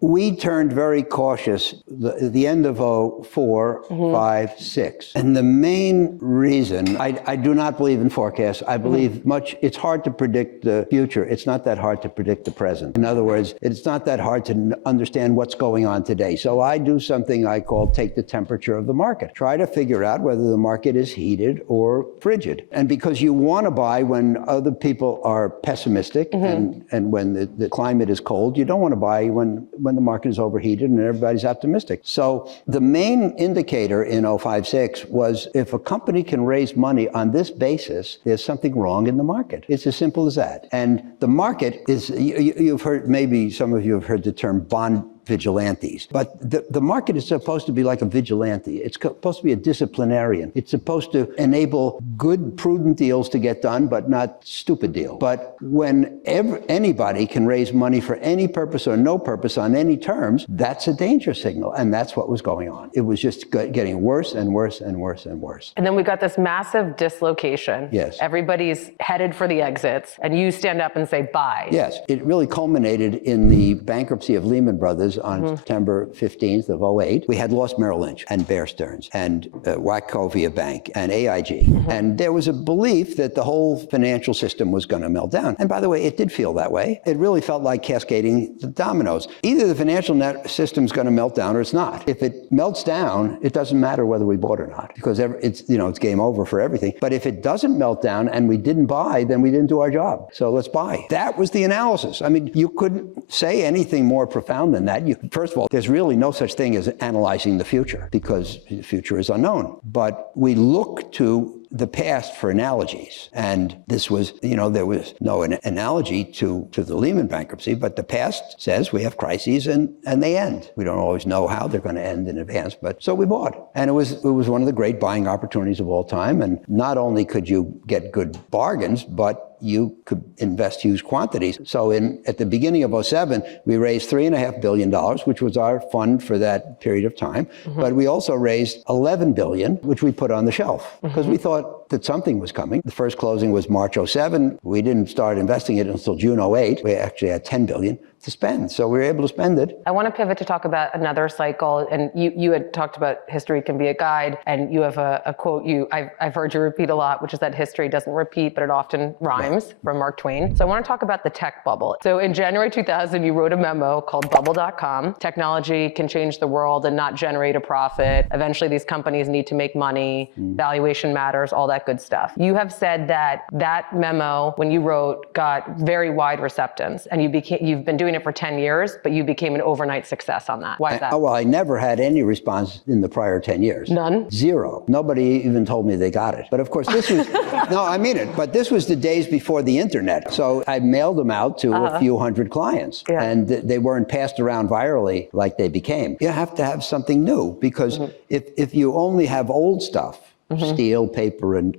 we turned very cautious the end of 04, 5, 6. And the main reason, I do not believe in forecasts. I believe it's hard to predict the future. It's not that hard to predict the present. In other words, it's not that hard to understand what's going on today. So I do something I call take the temperature of the market. Try to figure out whether the market is heated or frigid. And because you want to buy when other people are pessimistic and when the climate is cold, you don't want to buy when the market is overheated and everybody's optimistic. So the main indicator in 05-06 was if a company can raise money on this basis, there's something wrong in the market. It's as simple as that. And the market is, you've heard, maybe some of you have heard the term bond vigilantes. But the market is supposed to be like a vigilante. It's supposed to be a disciplinarian. It's supposed to enable good, prudent deals to get done, but not stupid deals. But when anybody can raise money for any purpose or no purpose on any terms, that's a danger signal. And that's what was going on. It was just getting worse and worse and worse and worse. And then we got this massive dislocation. Yes. Everybody's headed for the exits, and you stand up and say, buy. Yes. It really culminated in the bankruptcy of Lehman Brothers on September 15th of 08. We had lost Merrill Lynch and Bear Stearns and Wachovia Bank and AIG. And there was a belief that the whole financial system was going to melt down. And by the way, it did feel that way. It really felt like cascading the dominoes. Either the financial system is going to melt down or it's not. If it melts down, it doesn't matter whether we bought or not, because it's game over for everything. But if it doesn't melt down and we didn't buy, then we didn't do our job. So let's buy. That was the analysis. I mean, you couldn't say anything more profound than that. First of all, there's really no such thing as analyzing the future because the future is unknown. But we look to the past for analogies. And this was, there was no analogy to the Lehman bankruptcy, but the past says we have crises and they end. We don't always know how they're going to end in advance, but so we bought. And it was one of the great buying opportunities of all time. And not only could you get good bargains, but you could invest huge quantities. So at the beginning of 07, we raised $3.5 billion, which was our fund for that period of time. But we also raised $11 billion, which we put on the shelf because we thought that something was coming. The first closing was March 07. We didn't start investing it until June 08. We actually had $10 billion to spend. So we were able to spend it. I want to pivot to talk about another cycle. And you had talked about history can be a guide. And you have a quote I've heard you repeat a lot, which is that history doesn't repeat, but it often rhymes, from Mark Twain. So I want to talk about the tech bubble. So in January 2000, you wrote a memo called bubble.com. Technology can change the world and not generate a profit. Eventually, these companies need to make money. Valuation matters, all that good stuff. You have said that memo, when you wrote, got very wide receptance. And you've been doing it for 10 years, but you became an overnight success on that. Why is that? Well, I never had any response in the prior 10 years. None? Zero. Nobody even told me they got it. But of course, this was, no, I mean it, but this was the days before the internet. So I mailed them out to a few hundred clients and they weren't passed around virally like they became. You have to have something new because if you only have old stuff, steel, paper, and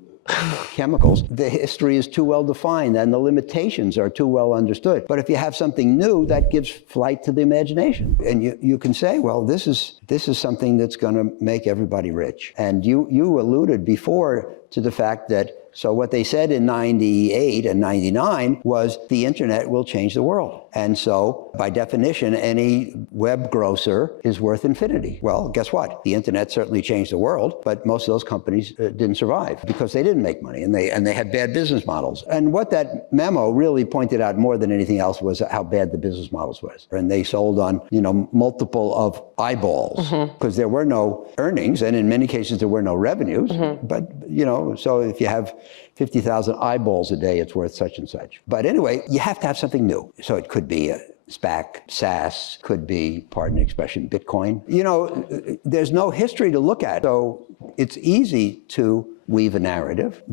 chemicals, the history is too well defined and the limitations are too well understood. But if you have something new, that gives flight to the imagination. And you can say, well, this is something that's going to make everybody rich. And you alluded before to the fact that, so what they said in 98 and 99 was the internet will change the world. And so by definition, any web grocer is worth infinity. Well, guess what? The internet certainly changed the world, but most of those companies didn't survive because they didn't make money and they had bad business models. And what that memo really pointed out more than anything else was how bad the business models was. And they sold on, multiple of eyeballs because there were no earnings and in many cases there were no revenues. But, so if you have 50,000 eyeballs a day, it's worth such and such. But anyway, you have to have something new. So it could be a SPAC, SaaS, could be, pardon the expression, Bitcoin. There's no history to look at. So it's easy to weave a narrative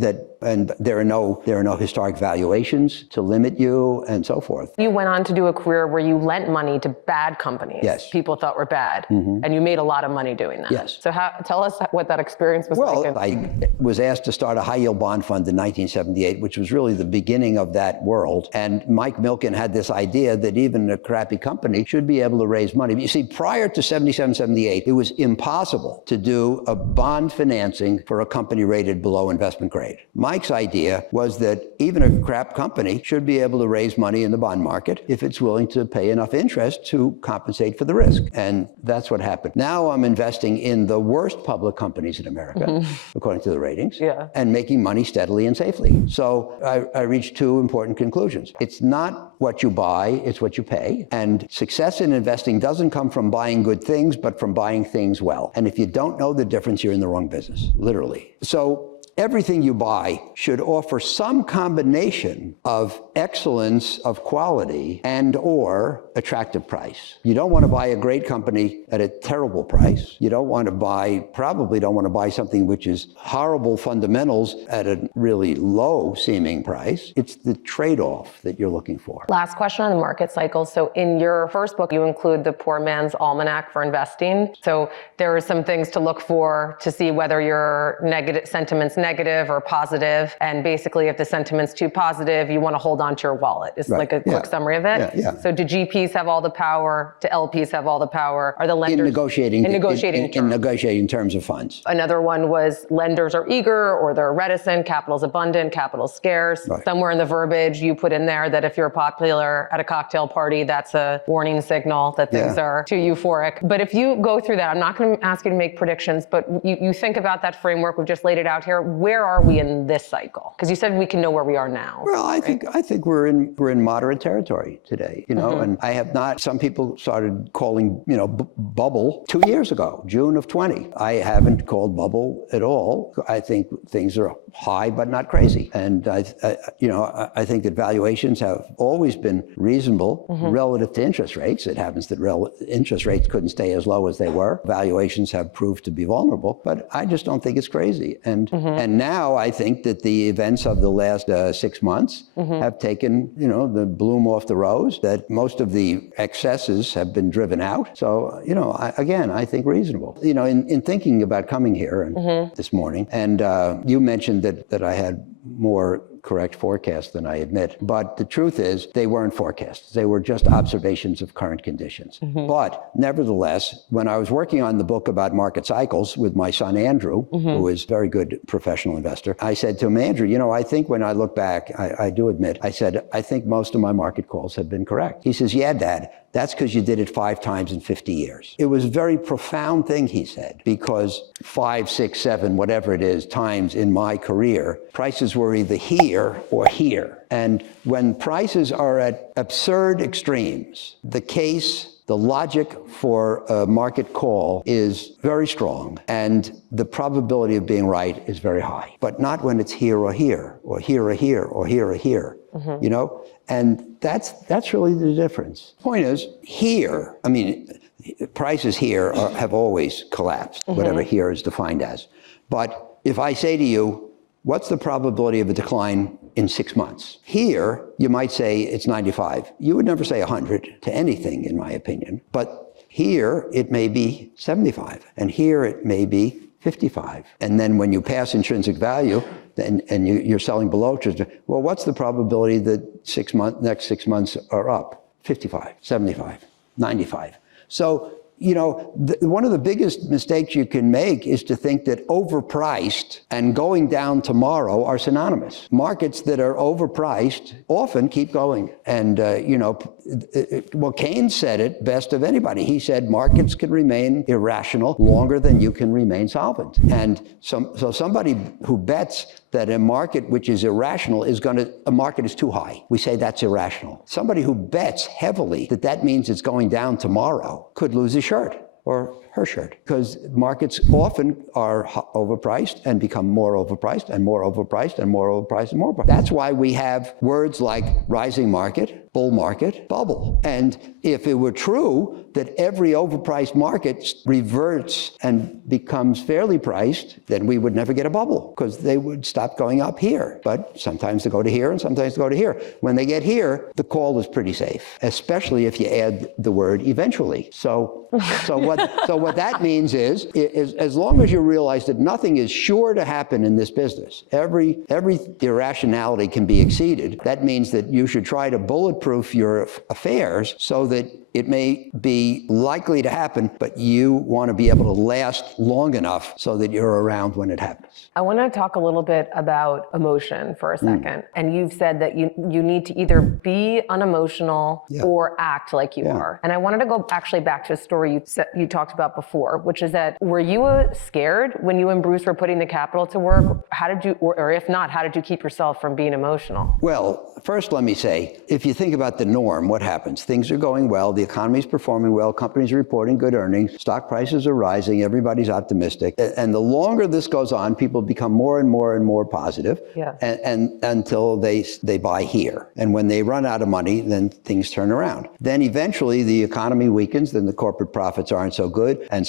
and there are no historic valuations to limit you and so forth. You went on to do a career where you lent money to bad companies. Yes. People thought were bad. And you made a lot of money doing that. Yes. So tell us what that experience was like. Well, I was asked to start a high yield bond fund in 1978, which was really the beginning of that world. And Mike Milken had this idea that even a crappy company should be able to raise money. But you see, prior to 77, 78, it was impossible to do a bond financing for a company rated rated below investment grade. Mike's idea was that even a crap company should be able to raise money in the bond market if it's willing to pay enough interest to compensate for the risk. And that's what happened. Now I'm investing in the worst public companies in America, according to the ratings, and making money steadily and safely. So I reached two important conclusions. It's not what you buy, it's what you pay. And success in investing doesn't come from buying good things, but from buying things well. And if you don't know the difference, you're in the wrong business, literally. So everything you buy should offer some combination of excellence of quality and or attractive price. You don't want to buy a great company at a terrible price. You don't want to probably don't want to buy something which is horrible fundamentals at a really low seeming price. It's the trade-off that you're looking for. Last question on the market cycle. So in your first book, you include the Poor Man's Almanac for investing. So there are some things to look for to see whether your sentiment's negative or positive. And basically, if the sentiment's too positive, you want to hold on to your wallet. It's like a quick summary of it. So do GPs have all the power? Do LPs have all the power? Are the lenders in negotiating terms of funds? Another one was lenders are eager or they're reticent, capital's abundant, capital's scarce. Somewhere in the verbiage you put in there that if you're popular at a cocktail party, that's a warning signal that things are too euphoric. But if you go through that, I'm not going to ask you to make predictions, but you think about that framework, we've just laid it out here. Where are we in this cycle? Because you said we can know where we are now. Well, I think we're in moderate territory today, and I have not, some people started calling, bubble 2 years ago, June of 20. I haven't called bubble at all. I think things are high, but not crazy. And I think that valuations have always been reasonable relative to interest rates. It happens that interest rates couldn't stay as low as they were. Valuations have proved to be vulnerable, but I just don't think it's crazy. And now I think that the events of the last 6 months have taken, the bloom off the rose, that most of the excesses have been driven out. So, I think reasonable. In thinking about coming here this morning, and you mentioned that I had more correct forecasts than I admit. But the truth is, they weren't forecasts. They were just observations of current conditions. But nevertheless, when I was working on the book about market cycles with my son, Andrew, who is a very good professional investor, I said to him, Andrew, I think when I look back, I do admit, I said, I think most of my market calls have been correct. He says, yeah, Dad, that's because you did it 5 times in 50 years. It was a very profound thing, he said, because 5, 6, 7, whatever it is, times in my career, prices were either here or here. And when prices are at absurd extremes, the logic for a market call is very strong, and the probability of being right is very high. But not when it's here or here, or here or here, or here or here, And that's really the difference. Point is, here, prices here have always collapsed, whatever here is defined as. But if I say to you, what's the probability of a decline in 6 months? Here, you might say it's 95. You would never say 100 to anything, in my opinion. But here, it may be 75. And here, it may be 55. And then when you pass intrinsic value, and you're selling below intrinsic, well, what's the probability that next 6 months are up? 55, 75, 95. So, one of the biggest mistakes you can make is to think that overpriced and going down tomorrow are synonymous. Markets that are overpriced often keep going. And, Keynes said it best of anybody. He said markets can remain irrational longer than you can remain solvent. And so somebody who bets that a market which is irrational a market is too high, we say that's irrational. Somebody who bets heavily that means it's going down tomorrow could lose his shirt or her shirt, because markets often are overpriced and become more overpriced and more overpriced and more overpriced and more overpriced. That's why we have words like rising market, bull market, bubble. And if it were true that every overpriced market reverts and becomes fairly priced, then we would never get a bubble, because they would stop going up here. But sometimes they go to here and sometimes they go to here. When they get here, the call is pretty safe, especially if you add the word eventually. So what that means is as long as you realize that nothing is sure to happen in this business, every irrationality can be exceeded. That means that you should try to bulletproof your affairs so that It may be likely to happen, but you want to be able to last long enough so that you're around when it happens. I want to talk a little bit about emotion for a second. And you've said that you need to either be unemotional or act like you are. And I wanted to go actually back to a story you talked about before, which is that were you scared when you and Bruce were putting the capital to work? How did you, or if not, how did you keep yourself from being emotional? Well, first let me say, if you think about the norm, what happens? Things are going well, the economy's performing well, companies are reporting good earnings, stock prices are rising, everybody's optimistic. And the longer this goes on, people become more and more and more positive, and until they buy here. And when they run out of money, then things turn around. Then eventually the economy weakens, then the corporate profits aren't so good, and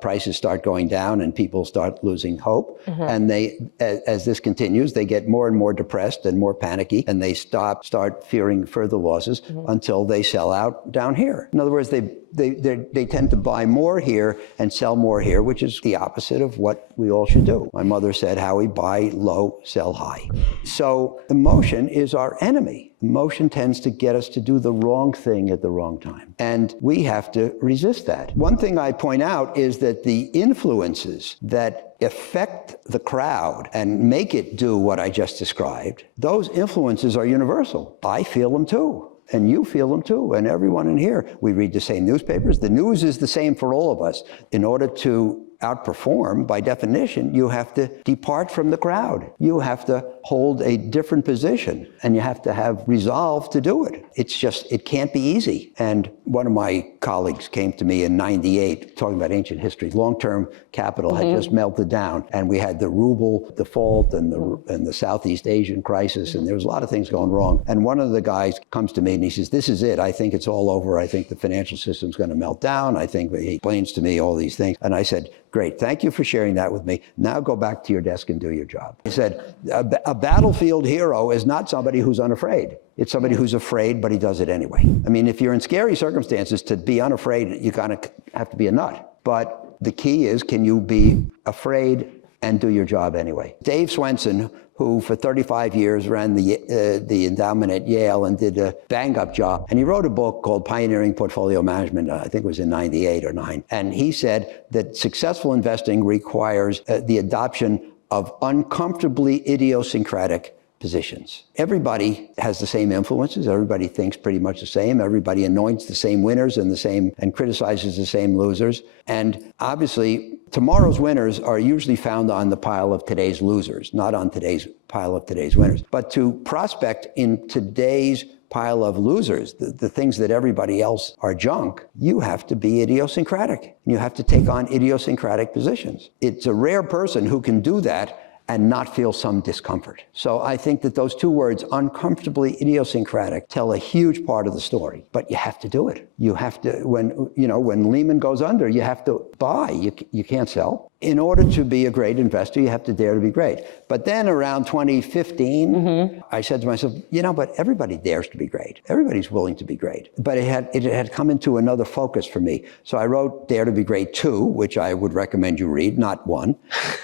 prices start going down, and people start losing hope. And as this continues, they get more and more depressed and more panicky, and they start fearing further losses until they sell out down here. In other words, they tend to buy more here and sell more here, which is the opposite of what we all should do. My mother said, Howie, buy low, sell high. So emotion is our enemy. Emotion tends to get us to do the wrong thing at the wrong time. And we have to resist that. One thing I point out is that the influences that affect the crowd and make it do what I just described, those influences are universal. I feel them too. And you feel them too, and everyone in here. We read the same newspapers. The news is the same for all of us. In order to outperform, by definition, you have to depart from the crowd. You have to hold a different position, and you have to have resolve to do it. It can't be easy. And one of my colleagues came to me in '98 talking about ancient history. Long-term capital had just melted down, and we had the ruble default and the Southeast Asian crisis, and there was a lot of things going wrong. And one of the guys comes to me and he says, this is it. I think it's all over. I think the financial system's going to melt down. I think he explains to me all these things. And I said, great, thank you for sharing that with me. Now go back to your desk and do your job. He said, a battlefield hero is not somebody who's unafraid. It's somebody who's afraid, but he does it anyway. I mean, if you're in scary circumstances, to be unafraid, you kind of have to be a nut. But the key is, can you be afraid and do your job anyway? Dave Swenson, who for 35 years ran the endowment at Yale and did a bang-up job. And he wrote a book called Pioneering Portfolio Management, I think it was in '98 or '9. And he said that successful investing requires the adoption of uncomfortably idiosyncratic positions. Everybody has the same influences. Everybody thinks pretty much the same. Everybody anoints the same winners and criticizes the same losers. And obviously, tomorrow's winners are usually found on the pile of today's losers, not on today's pile of today's winners. But to prospect in today's pile of losers, the things that everybody else are junk, you have to be idiosyncratic. You have to take on idiosyncratic positions. It's a rare person who can do that and not feel some discomfort. So I think that those two words, uncomfortably idiosyncratic, tell a huge part of the story. But you have to do it. You have to, when Lehman goes under, you have to buy. You can't sell. In order to be a great investor, you have to dare to be great. But then around 2015, I said to myself, but everybody dares to be great. Everybody's willing to be great. But it had come into another focus for me. So I wrote Dare to be Great 2, which I would recommend you read, not 1.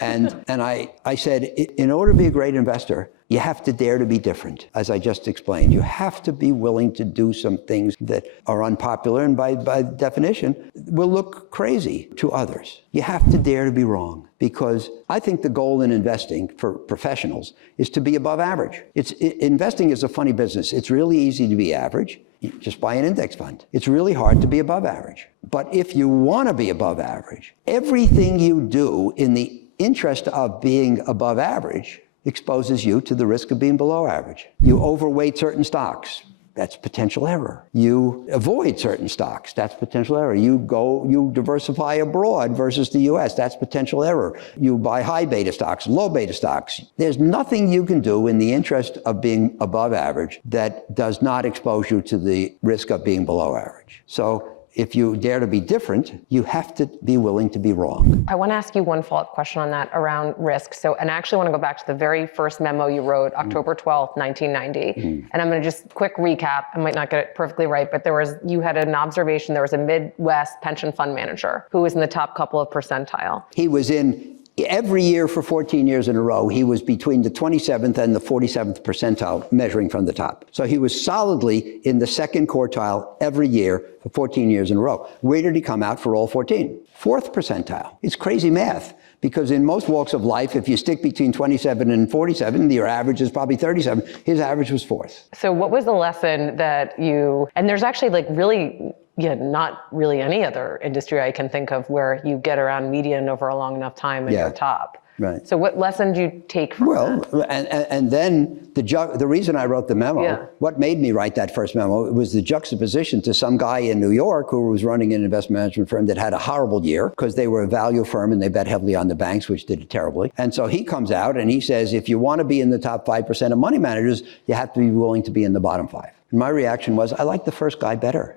And I said, in order to be a great investor, you have to dare to be different, as I just explained. You have to be willing to do some things that are unpopular and by definition will look crazy to others. You have to dare to be wrong, because I think the goal in investing for professionals is to be above average. Investing is a funny business. It's really easy to be average. You just buy an index fund. It's really hard to be above average. But if you want to be above average, everything you do in the interest of being above average exposes you to the risk of being below average. You overweight certain stocks. That's potential error. You avoid certain stocks. That's potential error. You diversify abroad versus the US. That's potential error. You buy high beta stocks, low beta stocks. There's nothing you can do in the interest of being above average that does not expose you to the risk of being below average. So if you dare to be different, you have to be willing to be wrong. I want to ask you one follow-up question on that around risk. And I actually want to go back to the very first memo you wrote, October 12th, 1990. And I'm going to just quick recap. I might not get it perfectly right, but you had an observation. There was a Midwest pension fund manager who was in the top couple of percentile. He was in Every year for 14 years in a row, he was between the 27th and the 47th percentile, measuring from the top. So he was solidly in the second quartile every year for 14 years in a row. Where did he come out for all 14? Fourth percentile. It's crazy math. Because in most walks of life, if you stick between 27 and 47, your average is probably 37. His average was fourth. So what was the lesson that and there's actually like really, not really any other industry I can think of where you get around median over a long enough time and you're top. Right. So what lesson do you take from that? And then the reason I wrote the memo, what made me write that first memo, was the juxtaposition to some guy in New York who was running an investment management firm that had a horrible year because they were a value firm and they bet heavily on the banks, which did terribly. And so he comes out and he says, if you want to be in the top 5% of money managers, you have to be willing to be in the bottom 5. And my reaction was, I like the first guy better.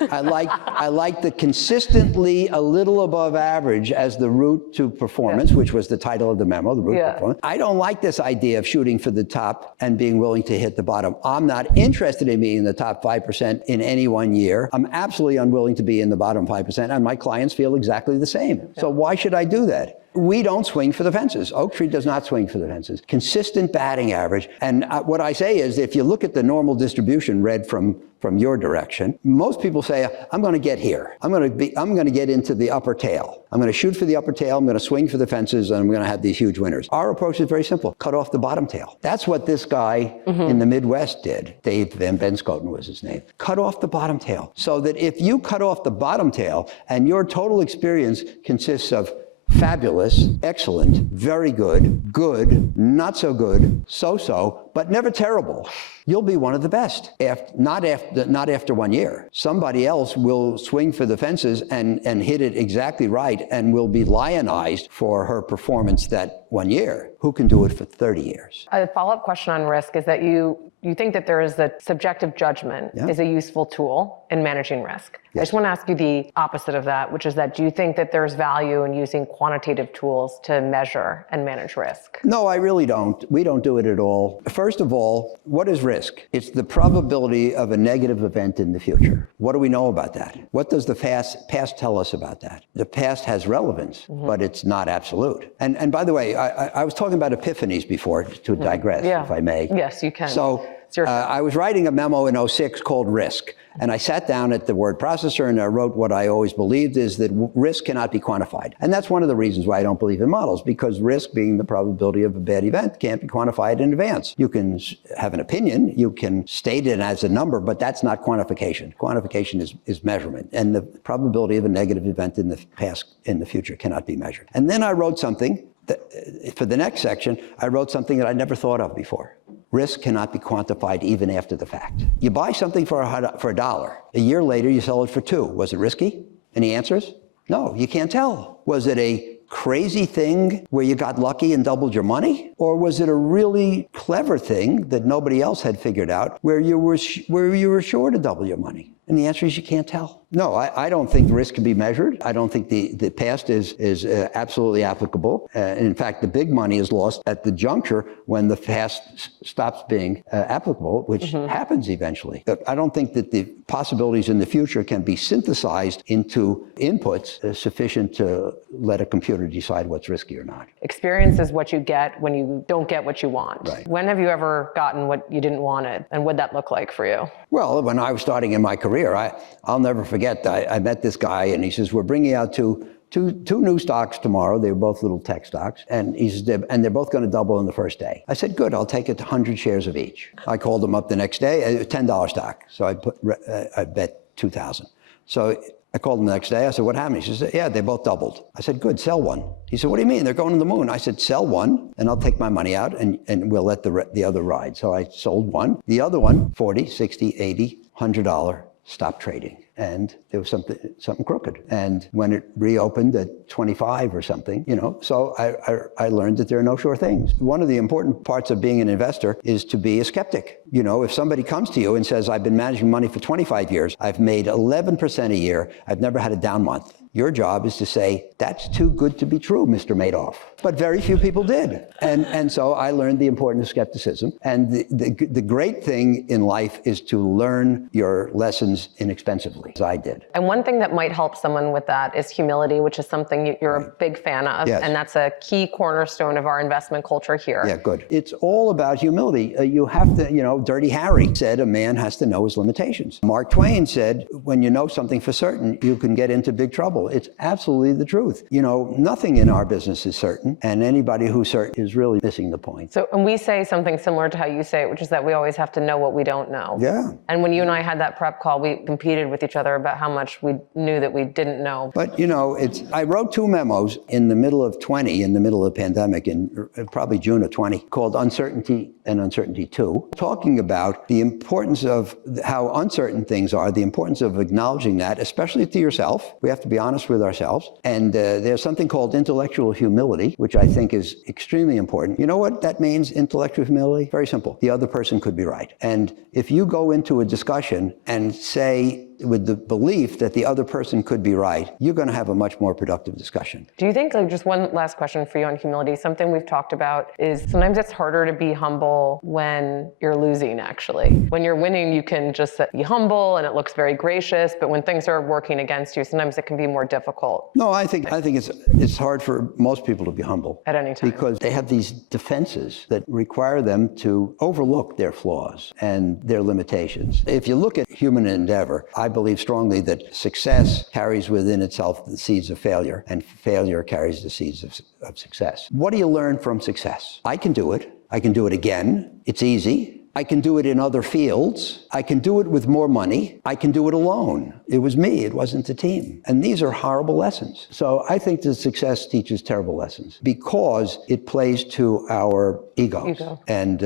I like the consistently a little above average as the route to performance, which was the title of the memo, the route to performance. I don't like this idea of shooting for the top and being willing to hit the bottom. I'm not interested in being in the top 5% in any one year. I'm absolutely unwilling to be in the bottom 5%, and my clients feel exactly the same. So why should I do that? We don't swing for the fences. Oaktree does not swing for the fences. Consistent batting average. And what I say is, if you look at the normal distribution read from your direction, most people say, I'm going to get here. I'm going to get into the upper tail. I'm going to shoot for the upper tail. I'm going to swing for the fences, and I'm going to have these huge winners. Our approach is very simple. Cut off the bottom tail. That's what this guy in the Midwest did. Dave Van Benscoten was his name. Cut off the bottom tail. So that if you cut off the bottom tail and your total experience consists of fabulous, excellent, very good, good, not so good, so-so, but never terrible, you'll be one of the best. Not after 1 year. Somebody else will swing for the fences and hit it exactly right and will be lionized for her performance that 1 year. Who can do it for 30 years? A follow-up question on risk is that you think that there is a subjective judgment is a useful tool in managing risk. Yes. I just want to ask you the opposite of that, which is that do you think that there's value in using quantitative tools to measure and manage risk? No, I really don't. We don't do it at all. First of all, what is risk? It's the probability of a negative event in the future. What do we know about that? What does the past tell us about that? The past has relevance, but it's not absolute. And by the way, I was talking about epiphanies before, to digress, if I may. Yes, you can. So I was writing a memo in 2006 called Risk. And I sat down at the word processor and I wrote what I always believed is that risk cannot be quantified. And that's one of the reasons why I don't believe in models, because risk, being the probability of a bad event, can't be quantified in advance. You can have an opinion, you can state it as a number, but that's not quantification. Quantification is measurement. And the probability of a negative event in the future cannot be measured. And then I wrote something for the next section, I wrote something that I never thought of before. Risk cannot be quantified even after the fact. You buy something for $1. A year later, you sell it for $2. Was it risky? Any answers? No, you can't tell. Was it a crazy thing where you got lucky and doubled your money? Or was it a really clever thing that nobody else had figured out where you were sure to double your money? And the answer is you can't tell. No, I don't think risk can be measured. I don't think the past is absolutely applicable. In fact, the big money is lost at the juncture when the past stops being applicable, which happens eventually. But I don't think that the possibilities in the future can be synthesized into inputs sufficient to let a computer decide what's risky or not. Experience is what you get when you don't get what you want. Right. When have you ever gotten what you didn't want it, and what'd that look like for you? Well, when I was starting in my career, I'll never forget, I met this guy and he says, we're bringing out two new stocks tomorrow. They were both little tech stocks. And he says, and they're both going to double in the first day. I said, good, I'll take it to 100 shares of each. I called him up the next day, a $10 stock. So I bet 2,000. So I called him the next day. I said, what happened? He says, yeah, they both doubled. I said, good, sell one. He said, what do you mean? They're going to the moon. I said, sell one and I'll take my money out and we'll let the other ride. So I sold one. The other one, $40, $60, $80, $100, stopped trading. And there was something crooked. And when it reopened at 25 or something, so I learned that there are no sure things. One of the important parts of being an investor is to be a skeptic. If somebody comes to you and says, I've been managing money for 25 years, I've made 11% a year, I've never had a down month. Your job is to say, that's too good to be true, Mr. Madoff. But very few people did. And so I learned the importance of skepticism. And the great thing in life is to learn your lessons inexpensively, as I did. And one thing that might help someone with that is humility, which is something you're a big fan of. Yes. And that's a key cornerstone of our investment culture here. Yeah, good. It's all about humility. You have to, Dirty Harry said a man has to know his limitations. Mark Twain said, when you know something for certain, you can get into big trouble. It's absolutely the truth. Nothing in our business is certain, and anybody who's certain is really missing the point. So, and we say something similar to how you say it, which is that we always have to know what we don't know. Yeah. And when you and I had that prep call, we competed with each other about how much we knew that we didn't know. But, I wrote 2 memos in the middle of 20, in the middle of the pandemic, in probably June of 20, called Uncertainty and Uncertainty 2, talking about the importance of how uncertain things are, the importance of acknowledging that, especially to yourself. We have to be honest with ourselves. And there's something called intellectual humility, which I think is extremely important. You know what that means, intellectual humility? Very simple. The other person could be right. And if you go into a discussion and say, with the belief that the other person could be right, you're going to have a much more productive discussion. Do you think, just one last question for you on humility, something we've talked about is sometimes it's harder to be humble when you're losing, actually. When you're winning, you can just be humble and it looks very gracious, but when things are working against you, sometimes it can be more difficult. No, I think it's hard for most people to be humble. At any time. Because they have these defenses that require them to overlook their flaws and their limitations. If you look at human endeavor, I believe strongly that success carries within itself the seeds of failure, and failure carries the seeds of success. What do you learn from success? I can do it. I can do it again. It's easy. I can do it in other fields. I can do it with more money. I can do it alone. It was me. It wasn't the team. And these are horrible lessons. So I think that success teaches terrible lessons because it plays to our egos. And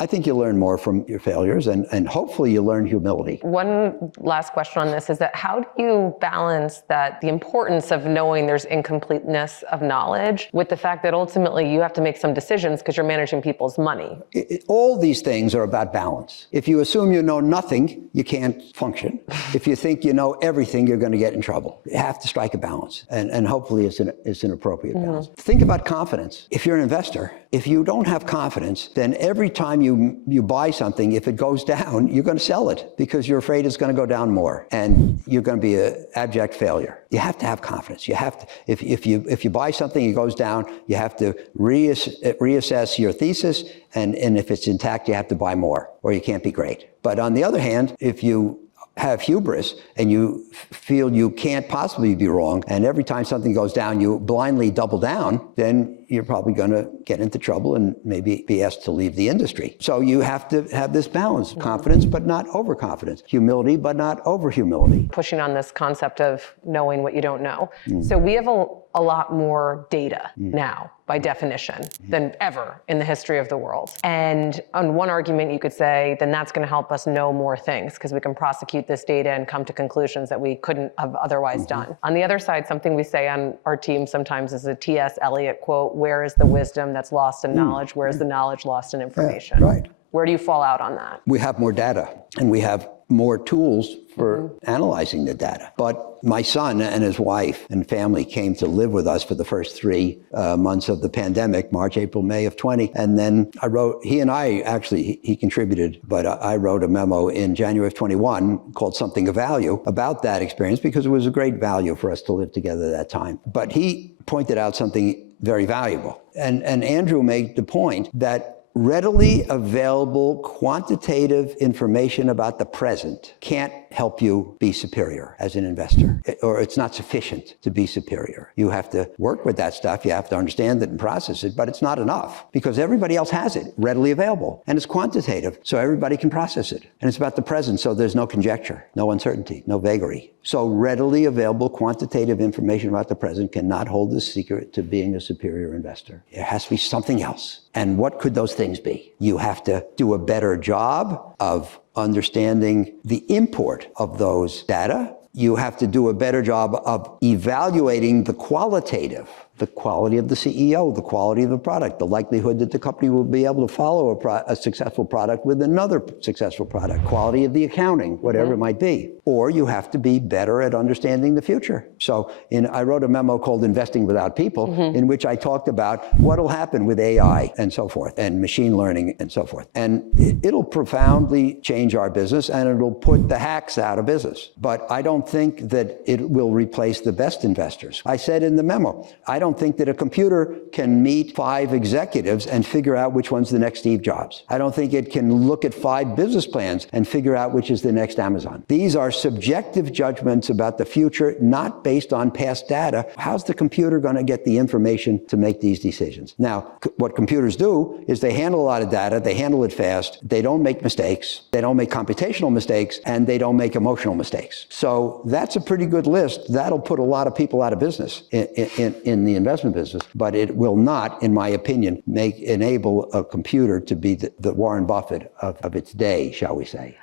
I think you learn more from your failures, and hopefully you learn humility. One last question on this is that how do you balance that, the importance of knowing there's incompleteness of knowledge with the fact that ultimately you have to make some decisions because you're managing people's money? All these things are about balance. If you assume you know nothing, you can't function. If you think you know everything, you're going to get in trouble. You have to strike a balance, and hopefully it's an appropriate balance. Think about confidence. If you're an investor, if you don't have confidence, then every time you buy something, if it goes down, you're going to sell it because you're afraid it's going to go down more, and you're going to be an abject failure. You have to have confidence. You have to, if you buy something, it goes down, you have to reassess your thesis, and if it's intact, you have to buy more, or you can't be great. But on the other hand, if you have hubris and you feel you can't possibly be wrong, and every time something goes down, you blindly double down, then you're probably going to get into trouble and maybe be asked to leave the industry. So you have to have this balance: confidence, but not overconfidence; humility, but not over-humility. Pushing on this concept of knowing what you don't know. So we have a lot more data now, by definition, than ever in the history of the world. And on one argument, you could say, then that's going to help us know more things because we can prosecute this data and come to conclusions that we couldn't have otherwise done. On the other side, something we say on our team sometimes is a T.S. Eliot quote: where is the wisdom that's lost in knowledge? Where is the knowledge lost in information? Right. Where do you fall out on that? We have more data, and we have more tools for analyzing the data. But my son and his wife and family came to live with us for the first 3 months of the pandemic, March, April, May of 20. And then he contributed, but I wrote a memo in January of 21 called Something of Value about that experience because it was a great value for us to live together at that time. But he pointed out something very valuable. And Andrew made the point that readily available quantitative information about the present can't help you be superior as an investor, or it's not sufficient to be superior. You have to work with that stuff. You have to understand it and process it, but it's not enough because everybody else has it readily available, and it's quantitative, so everybody can process it. And it's about the present, so there's no conjecture, no uncertainty, no vagary. So readily available quantitative information about the present cannot hold the secret to being a superior investor. It has to be something else. And what could those things be? You have to do a better job of understanding the import of those data You have to do a better job of evaluating the qualitative, the quality of the CEO, the quality of the product, the likelihood that the company will be able to follow a successful product with another successful product, quality of the accounting, whatever it might be. Or you have to be better at understanding the future. So I wrote a memo called Investing Without People, in which I talked about what will happen with AI and so forth, and machine learning and so forth. And it'll profoundly change our business, and it'll put the hacks out of business. But I don't think that it will replace the best investors. I said in the memo, I don't think that a computer can meet 5 executives and figure out which one's the next Steve Jobs. I don't think it can look at 5 business plans and figure out which is the next Amazon. These are subjective judgments about the future, not based on past data. How's the computer going to get the information to make these decisions? Now, what computers do is they handle a lot of data, they handle it fast, they don't make mistakes, they don't make computational mistakes, and they don't make emotional mistakes. So that's a pretty good list. That'll put a lot of people out of business in the investment business, but it will not, in my opinion, enable a computer to be the Warren Buffett of its day, shall we say.